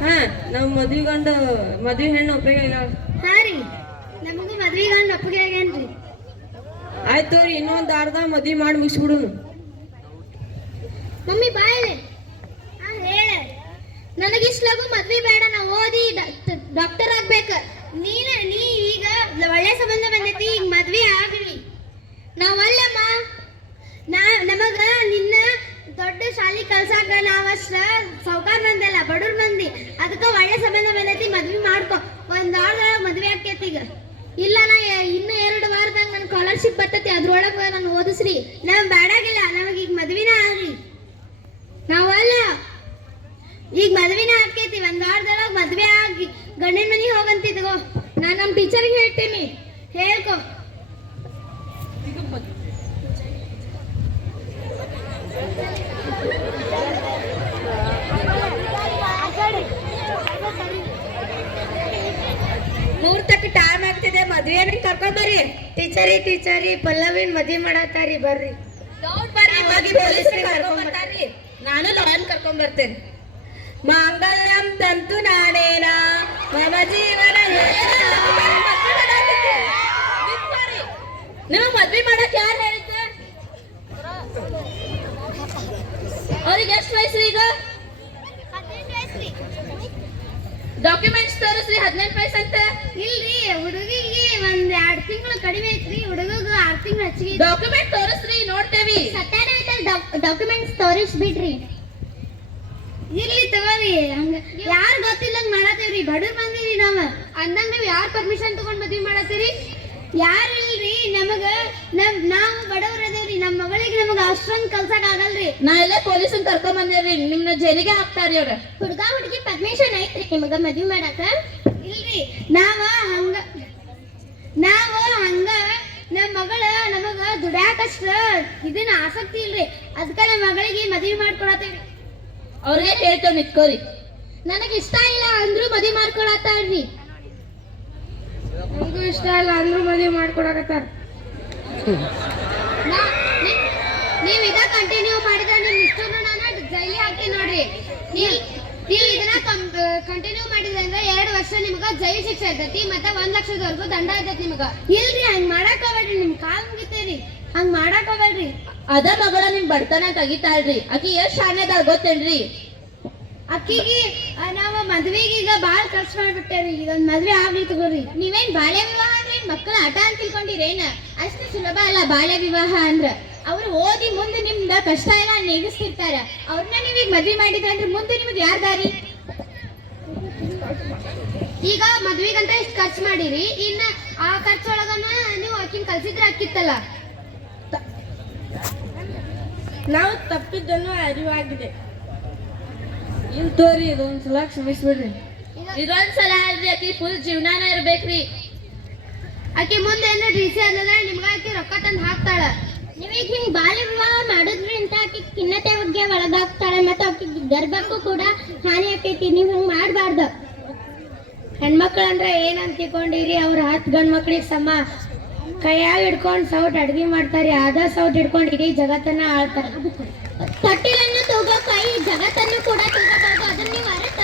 ಹಾ ನಾವು ಮದ್ವಿ ಗಂಡ ಮದ್ವಿ ಹೆಣ್ಣು ಒಪ್ಪಿಗೆ. ಹಾ ರೀ ನಮಗೂ ಮದ್ವಿ ಗಂಡ ಒಪ್ಪಿಗೆ ಆಗ್ಯಾನ್ರಿ ಆಯ್ತು ರೀ ಇನ್ನೊಂದು ಅರ್ಧ ಮದ್ವಿ ಮಾಡಿ ಮುಗಿಸ್ಬಿಡುನು ಮಮ್ಮಿ ಬಾಯಲೆ ಹಾ, ಹೇಳ. ನನಗಿಸ್ಲಾಗು ಮದ್ವೆ ಬೇಡ ನಾ ಓದಿ ಡಾಕ್ಟರ್ ಆಗ್ಬೇಕ. ನೀನ, ನೀ ಈಗ ಒಳ್ಳೆ ಸಂಬಂಧ ಬಂದೈತಿ, ಈಗ ಮದ್ವಿ ಆಗ್ಲಿ. ನಾವಲ್ಲಮ್ಮ ನಾ ನಮಗ ನಿನ್ನ ದೊಡ್ಡ ಶಾಲಿ ಕಲ್ಸಾಕ ನಾವಷ್ಟ ಸೌಕಾರ ಮಂದಿ ಅಲ್ಲ ಬಡವ್ರ ಮಂದಿ. ಅದಕ್ಕ ಒಳ್ಳೆ ಸಂಬಂಧ ಬಂದೈತಿ, ಮದ್ವೆ ಮಾಡ್ಕೊ. ಒಂದ್ ವಾರದೊಳಗ ಮದ್ವೆ ಆಕೈತಿ ಈಗ. ಇಲ್ಲ ನಾ ಇನ್ನು ಎರಡು ವಾರದಾಗ ನನ್ ಸ್ಕಾಲರ್ಶಿಪ್ ಬರ್ತೈತಿ, ಅದ್ರೊಳಗ ನಾನು ಓದಿಸ್ರಿ ನಮ್ ಬೇಡಾಗಿಲ್ಲ ನಮಗ ಈಗ ಮದ್ವಿನ ಆಗ್ಲಿ ನಾವಲ್ಲ ಈಗ ಮದ್ವಿನ ಆಕೈತಿ ಒಂದ್ ವಾರದೊಳಗ ಮದ್ವೆ ಆಗಿ ಗಂಡನ ಮನೆಗೆ ಹೋಗಂತಿದ್ಗೋ ನಾನು ನಮ್ಮ ಟೀಚರ್ಗೆ ಹೇಳ್ತೀನಿ. ಹೇಳ್ಕೊ. ಮೂರ್ತಕ್ಕೆ ಟೈಮ್ ಆಗ್ತಿದೆ ಮದ್ವೆ ಕರ್ಕೊಂಡ್ ಬರ್ರಿ. ಟೀಚರಿ ಟೀಚರಿ ಪಲ್ಲವಿನ್ ಮದ್ವೆ ಮಾಡತ್ತಾರಿ ಬರ್ರಿ. ಬರ್ರಿ ಪೊಲೀಸ್ರಿಗೆ ಕರ್ಕೊಂಡ್ ಬರ್ತಾರ್ರಿ. ನಾನು ಲಾಯನ್ ಕರ್ಕೊಂಡ್ ಬರ್ತೇನೆ. ಮಾಂಗಲ್ಯಂ ತಂತು ನಾನೇನ ಮಮ ಜೀವನ ನೀವು ಮದ್ವೆ ಮಾಡಕ್ ಯಾರು ಹೇಳಿದ್ದೆ? ಅವ್ರಿಗೆ ಎಷ್ಟು ವಯಸ್ಸು ಈಗ? ಡಾಕ್ಯುಮೆಂಟ್ಸ್ ತೋರಿಸ್ರಿ ಹದಿನೆಂಟು ವಯಸ್ಸು ಅಂತ. ಇಲ್ರಿ ಹುಡುಗಿಗೆ ಒಂದ್ ಎರಡ್ ತಿಂಗಳು ಕಡಿಮೆ ಐತ್ರಿ ಹುಡುಗಗ ಆರ್ ತಿಂಗಳು ಹೆಚ್ಚಿಗೆ ಡಾಕ್ಯುಮೆಂಟ್ ತೋರಿಸ್ರಿ ನೋಡ್ತೇವಿ. ಸತ್ಯಾನ ಡಾಕ್ಯುಮೆಂಟ್ಸ್ ತೋರಿಸ್ ಬಿಡ್ರಿ ಇರ್ಲಿ ತಗೋರಿ ಹಂಗ ಯಾರು ಗೊತ್ತಿಲ್ಲಂಗ್ ಮಾಡತ್ತೇವ್ರಿ ಬಡವ್ರು ಬಂದಿರಿ ನಾವ. ಅಂದಂಗ ನೀವು ಯಾರು ಪರ್ಮಿಷನ್ ತಗೊಂಡ್ ಮದ್ವಿ ಮಾಡತ್ತೀರಿ? ಯಾರು ಇಲ್ರಿ ನಮಗ ನಮ್ ನಾವು ಬಡವ್ರ ಅದೇವ್ರಿ ನಮ್ಮ ಮಗಳಿಗೆ ನಮಗ ಅಷ್ಟೊಂದ್ ಕಲ್ಸಕ್ ಆಗಲ್ರಿ. ನಾ ಎಲ್ಲ ಪೊಲೀಸನ್ ಕರ್ಕೊಂಡ್ ಬಂದೇವ್ರಿ ನಿಮ್ನ ಜೈಲಿಗೆ ಹಾಕ್ತಾರಿ ಅವ್ರ. ಹುಡುಗ ಹುಡುಗಿ ಪರ್ಮಿಷನ್ ಐತ್ರಿ ನಿಮಗ ಮದ್ವಿ ಮಾಡಾಕ? ಇಲ್ರಿ ನಾವ ಹಂಗ ನಾವು ಹಂಗ ನಮ್ಮ ಮಗಳ ನಮಗ ದುಡ್ಯಾಕಷ್ಟ ಇದನ್ನ ಆಸಕ್ತಿ ಇಲ್ರಿ. ಅದಕ್ಕ ನಮ್ಮ ಮಗಳಿಗೆ ಮದ್ವಿ ಮಾಡ್ಕೊಳತ್ತೇವ್ರಿ. ಅವ್ರಿಗೆ ಹೇಳ್ತೇವೆ ನಿತ್ಕೋರಿ ನನಗೆ ಇಷ್ಟ ಇಲ್ಲ ಅಂದ್ರೂ ಮದಿ ಮಾಡ್ಕೊಳತ್ತಾರ್ರಿ ನಮಗೂ ಇಷ್ಟ ಇಲ್ಲ ಅಂದ್ರೂ ಮದಿ ಮಾಡ್ಕೊಡಕತ್ತಾರ ನಾ- ನೀವ್- ಇದ ಕಂಟಿನ್ಯೂ ಮಾಡಿದ್ರೆ ನಿಮ್ ಇಷ್ಟನ್ನು ನಾನು ಜೈಲಿ ಹಾಕಿ ನೋಡ್ರಿ. ನೀವ್ ಇದನ್ನ ಕಂಟಿನ್ಯೂ ಮಾಡಿದ್ರೆ ಅಂದ್ರೆ ಎರಡು ವರ್ಷ ನಿಮ್ಗ ಜೈಲ್ ಶಿಕ್ಷೆ ಇರ್ತೈತಿ ಮತ್ತೆ ಒಂದ್ ಲಕ್ಷದವರೆಗೂ ದಂಡ ಇರ್ತೈತಿ ನಿಮ್ಗ. ಇಲ್ರಿ ಹಂಗ್ ಮಾಡಕ್ ಹೋಗ್ಬೇಡ್ರಿ ನಿಮ್ ಕಾಲ್ ಮುಗಿತೇರಿ. ಹಂಗ್ ಮಾಡಕ್ ಹೋಗ್ಬೇಡ್ರಿ. ಅದ ಮಗಳ ನಿಮ್ ಬಡತನ ತೆಗಿತಾಳ್ರಿ. ಅಕಿ ಎಷ್ಟ್ ಶಾನೆದಾಳ ಗೊತ್ತೇನ್ರಿ? ಅಕ್ಕಿಗೆ ನಾವ ಮದ್ವೆಗೆ ಈಗ ಬಾಳ್ ಖರ್ಚು ಮಾಡ್ಬಿಟ್ಟೇರಿ ಇದೊಂದ್ ಮದ್ವೆ ಆಗ್ಲಿ ತಗೋರಿ. ನೀವೇನ್ ಬಾಲ್ಯ ವಿವಾಹ ಅಂದ್ರೆ? ಮಕ್ಕಳ ಆಟ ಅಂತ ತಿಳ್ಕೊಂಡಿರೇನ? ಅಷ್ಟು ಸುಲಭ ಅಲ್ಲ ಬಾಲ್ಯ ವಿವಾಹ ಅಂದ್ರ. ಅವ್ರು ಓದಿ ಮುಂದೆ ನಿಮ್ದ ಕಷ್ಟ ಎಲ್ಲ ನೀಗಿಸ್ತಿರ್ತಾರ. ಅವ್ರನ್ನ ನೀವೀಗ ಮದ್ವೆ ಮಾಡಿದ್ರ ಅಂದ್ರೆ ಮುಂದೆ ನಿಮ್ಗೆ ಯಾರ ದಾರಿ? ಈಗ ಮದ್ವಿಗಂತ ಇಷ್ಟು ಖರ್ಚು ಮಾಡಿರಿ? ಇನ್ನ ಆ ಖರ್ಚೊಳಗನ ನೀವು ಆಕಿನ್ ಕಲ್ಸಿದ್ರೆ ಅಕ್ಕಿತ್ತಲ್ಲ ನಾವು ತಪ್ಪಿದ್ದನ್ನು ಅರಿವಾಗಿದೆ. ಇಲ್ಲಿ ತೋರಿ ಇದೊಂದ್ಸಲ ಕ್ಷಮಿಸ್ಬಿಡ್ರಿ. ಇದೊಂದ್ಸಲ ಅಲ್ರಿ ಆಕಿ ಫುಲ್ ಜೀವನಾನ ಇರ್ಬೇಕ್ರಿ. ಆಕಿ ಮುಂದೆ ಏನು ಡಿ ಸಿ ಅಂದ್ರೆ ನಿಮ್ಗ ಆಕೆ ರೊಕ್ಕ ತಂದು ಹಾಕ್ತಾಳ. ನೀವೀಗ ಹಿಂಗ್ ಬಾಲ್ಯ ವಿವಾಹ ಮಾಡೋದ್ರಿಂದ ಆಕಿ ಖಿನ್ನತೆ ಬಗ್ಗೆ ಒಳಗಾಗ್ತಾಳೆ, ಮತ್ತೆ ಆಕಿ ಗರ್ಭಕ್ಕೂ ಕೂಡ ಹಾನಿ ಆಕೈತಿ, ನೀವು ಹಂಗ್ ಮಾಡಬಾರ್ದು. ಹೆಣ್ಮಕ್ಳು ಏನಂತ ತಿಕೊಂಡಿರಿ ಅವ್ರ ಹತ್ತು ಗಂಡ್ ಮಕ್ಳಿಗೆ ಸಮ. ಕೈಯಾಗ ಹಿಡ್ಕೊಂಡು ಸೌಟ್ ಅಡ್ಗೆ ಮಾಡ್ತಾರೆ ಅದ ಸೌಟ್ ಹಿಡ್ಕೊಂಡು ಇಡೀ ಜಗತ್ತನ್ನ ಆಳ್ತಾರೆ. ತೊಟ್ಟಿಲನ್ನು ತೂಗೋ ಕೈ ಜಗತ್ತನ್ನು ಕೂಡ ತೂಗಬಹುದು ಅದನ್ನ ನೀವು ಅರಿತ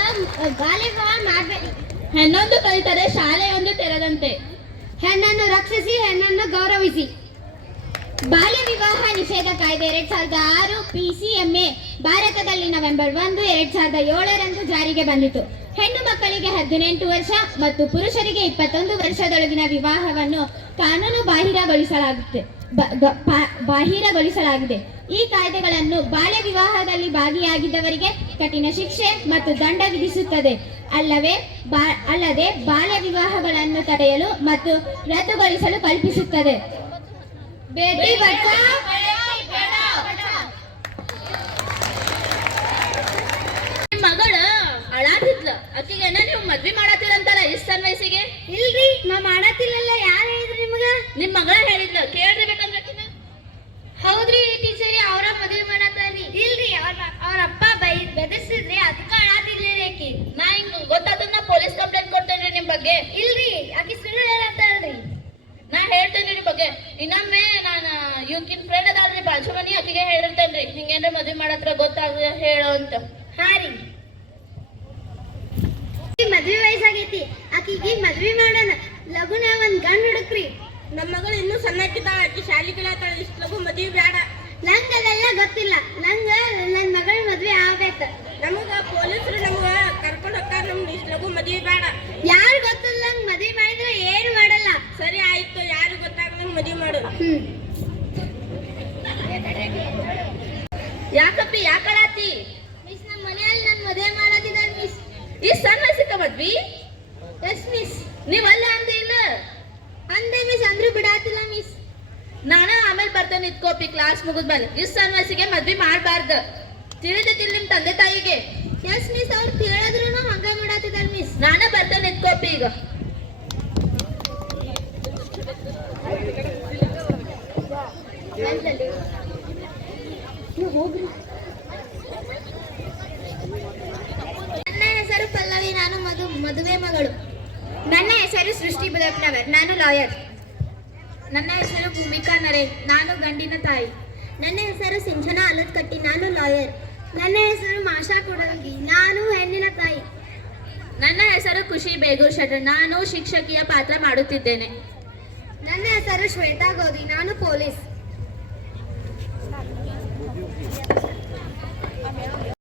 ಬಾಲ್ಯ ವಿವಾಹ ಮಾಡ್ಬೇಡಿ. ಹೆಣ್ಣೊಂದು ಕಲಿತರೆ ಶಾಲೆ ಒಂದು ತೆರೆದಂತೆ. ಹೆಣ್ಣನ್ನು ರಕ್ಷಿಸಿ ಹೆಣ್ಣನ್ನು ಗೌರವಿಸಿ. ಬಾಲ್ಯ ವಿವಾಹ ನಿಷೇಧ ಕಾಯ್ದೆ ಎರಡ್ ಸಾವಿರದ ಆರು ಪಿಸಿಎಂಎ ಭಾರತದಲ್ಲಿ ನವೆಂಬರ್ ಒಂದು ಎರಡ್ ಸಾವಿರದ ಏಳರಂದು ಜಾರಿಗೆ ಬಂದಿತು. ಹೆಣ್ಣು ಮಕ್ಕಳಿಗೆ ಹದಿನೆಂಟು ವರ್ಷ ಮತ್ತು ಪುರುಷರಿಗೆ ಇಪ್ಪತ್ತೊಂದು ವರ್ಷದೊಳಗಿನ ವಿವಾಹವನ್ನು ಕಾನೂನು ಬಾಹಿರಗೊಳಿಸಲಾಗುತ್ತೆ ಬಾಹಿರಗೊಳಿಸಲಾಗಿದೆ. ಈ ಕಾಯ್ದೆಗಳನ್ನು ಬಾಲ್ಯ ವಿವಾಹದಲ್ಲಿ ಭಾಗಿಯಾಗಿದ್ದವರಿಗೆ ಕಠಿಣ ಶಿಕ್ಷೆ ಮತ್ತು ದಂಡ ವಿಧಿಸುತ್ತದೆ. ಅಲ್ಲವೇ ಅಲ್ಲದೆ ಬಾಲ್ಯ ವಿವಾಹಗಳನ್ನು ತಡೆಯಲು ಮತ್ತು ರದ್ದುಗೊಳಿಸಲು ಕಲ್ಪಿಸುತ್ತದೆ. ಮಗಳ ಅಕ್ಕಿಗೆ ನೀವು ಮದ್ವಿ ಮಾಡತ್ತಿರಂತಾರ ಇಷ್ಟ ವಯಸ್ಸಿಗೆ? ಇಲ್ರಿ ನಾ ಮಾಡತ್ತಿಲ್ಲಲ್ಲ ಯಾರು ಹೇಳಿದ್ರು ನಿಮ್ಗ? ನಿಮ್ ಮಗಳ ಹೇಳಿದ್ಲು ಕೇಳ್ರಿ ಬೇಕಂದ್ರೆ ಹೌದ್ರಿ ಟೀಚರಿ ಅವ್ರ ಮದ್ವಿ ಮಾಡತ್ತಾರಿ. ಇಲ್ರಿ ಅವ್ರ ಅವ್ರ ಅಪ್ಪ ಬೈ ಬೆದರ್ಸಿದ್ರಿ ಅದಕ್ಕ ಅಳಾತಿಲ್ರಿ ಆಕಿ. ನಾ ಹಿಂಗ್ ಗೊತ್ತಾದ್ರೂ ನಾ ಪೊಲೀಸ್ ಕಂಪ್ಲೇಂಟ್ ಕೊಡ್ತೇನ್ರಿ ನಿಮ್ ಬಗ್ಗೆ. ಇಲ್ರಿ ಆಕಿ ಸುಳ್ಳು ಹೇಳತ್ತಾಳ್ರಿ ನಾ ಹೇಳ್ತೇನ್ರಿ ನಿಮ್ ಬಗ್ಗೆ. ಇನ್ನೊಮ್ಮೆ ನಾನ ಇವಕ್ಕಿನ್ ಫ್ರೆಂಡ್ ಅದಾಳ್ರಿ ಬಾಜು ಮನಿ ಆಕಿಗೆ ಹೇಳಿರ್ತೇನ್ರಿ. ಹಿಂಗೇನ್ರ ಮದ್ವಿ ಮಾಡತ್ರ ಗೊತ್ತಾಗ ಹೇಳೋ ಅಂತ. ಹಾ ರೀ ಆಕಿಗೆ ಮದ್ವೆ ಮಾಡೋಣ. ಲಗುನ ಒಂದ್ ಗಂಡ್ ಹುಡುಕ್ರಿ. ನಮ್ಮ ಮಗಳು ಇನ್ನೂ ಸಣ್ಣಕ್ಕಿದ್ದಾಳ. ಆಕಿ ಶಾಲಿ ಕಲಿಯತ್ತಾಳ ಇಷ್ಟು ಲಗು ಮದ್ವಿ ಬೇಡ ನಂಗ ಅದೆಲ್ಲ ಗೊತ್ತಿಲ್ಲ ನಂಗ ನನ್ ಮಗಳ ಮದ್ವೆ ಆಗ್ಬೇಕ ನಮಗ ಪೊಲೀಸರು ನಮ್ಗ ಕರ್ಕೊಂಡು ಹೋಗ್ತಾರ ನಮ್ಗೆ ಇಷ್ಟು ಲಗು ಮದ್ವೆ ಬೇಡ ಯಾರು ಗೊತ್ತಿಲ್ಲ ನಂಗ್ ಮದ್ವೆ ಮಾಡಿದ್ರೆ ಏನು ಮಾಡಲ್ಲ ಸರಿ ಆಯ್ತು ಯಾರು ಗೊತ್ತಾಗದಂಗ್ ಮದ್ವೆ ಮಾಡು ಹ್ಮ್ ಯಾಕಪ್ಪಿ ಯಾಕಳಾತಿ ಮಿಸ್ ನಮ್ಮ ಮನೆಯಲ್ಲಿ ನನ್ ಮದ್ವೆ ಮಾಡೋದಿದ್ದಾರೆ ಮಿಸ್ ಈ ಸಣ್ಣ ವಯಸ್ಸಿಕ ಮದ್ವಿ ಎಸ್ ಮಿಸ್ ನೀವ್ ಅಲ್ಲೇ ಅಂದೆ ಇಲ್ಲ ಅಂದೆ ಮಿಸ್ ಅಂದ್ರೂ ಬಿಡಾತಿಲ್ಲ ಮಿಸ್ ನಾನ ಆಮೇಲೆ ಬರ್ತೇನೆ ನಿತ್ಕೋಪಿ ಕ್ಲಾಸ್ ಮುಗಿದ್ಮೇಲೆ ಇಷ್ಟು ಸಣ್ಣ ವಯಸ್ಸಿಗೆ ಮದ್ವಿ ಮಾಡ್ಬಾರ್ದು. ತಿಳಿದಿತ್ತಿಲ್ಲ ನಿಮ್ ತಂದೆ ತಾಯಿಗೆ. ಎಸ್ ಮಿಸ್ ಅವ್ರು ಕೇಳಿದ್ರು ಹಂಗ ಮಾಡಾತಿದ್ದಾರೆ ಮಿಸ್ ನಾನ ಬರ್ತೇನೆ ನಿಂತ್ಕೋಪಿ ಈಗ. ನನ್ನ ಹೆಸರು ಪಲ್ಲವಿ, ನಾನು ಮಧು ಮದುವೆ ಮಗಳು. ನನ್ನ ಹೆಸರು ಸೃಷ್ಟಿ ಬುದಪ್ನವರ್ ನಾನು ಲಾಯರ್. ನನ್ನ ಹೆಸರು ಭೂಮಿಕಾ ನರೇನ್ ನಾನು ಗಂಡಿನ ತಾಯಿ. ನನ್ನ ಹೆಸರು ಸಿಂಚನಾ ಅಲತ್ಕಟ್ಟಿ, ನಾನು ಲಾಯರ್. ನನ್ನ ಹೆಸರು ಮಾಷಾ ಕುಡಂಗಿ ನಾನು ಹೆಣ್ಣಿನ ತಾಯಿ. ನನ್ನ ಹೆಸರು ಖುಷಿ ಬೇಗೂರ್ ಶೆಟ್ಟರ್, ನಾನು ಶಿಕ್ಷಕಿಯ ಪಾತ್ರ ಮಾಡುತ್ತಿದ್ದೇನೆ. ನನ್ನ ಹೆಸರು ಶ್ವೇತಾ ಗೋಧಿ, ನಾನು ಪೊಲೀಸ್.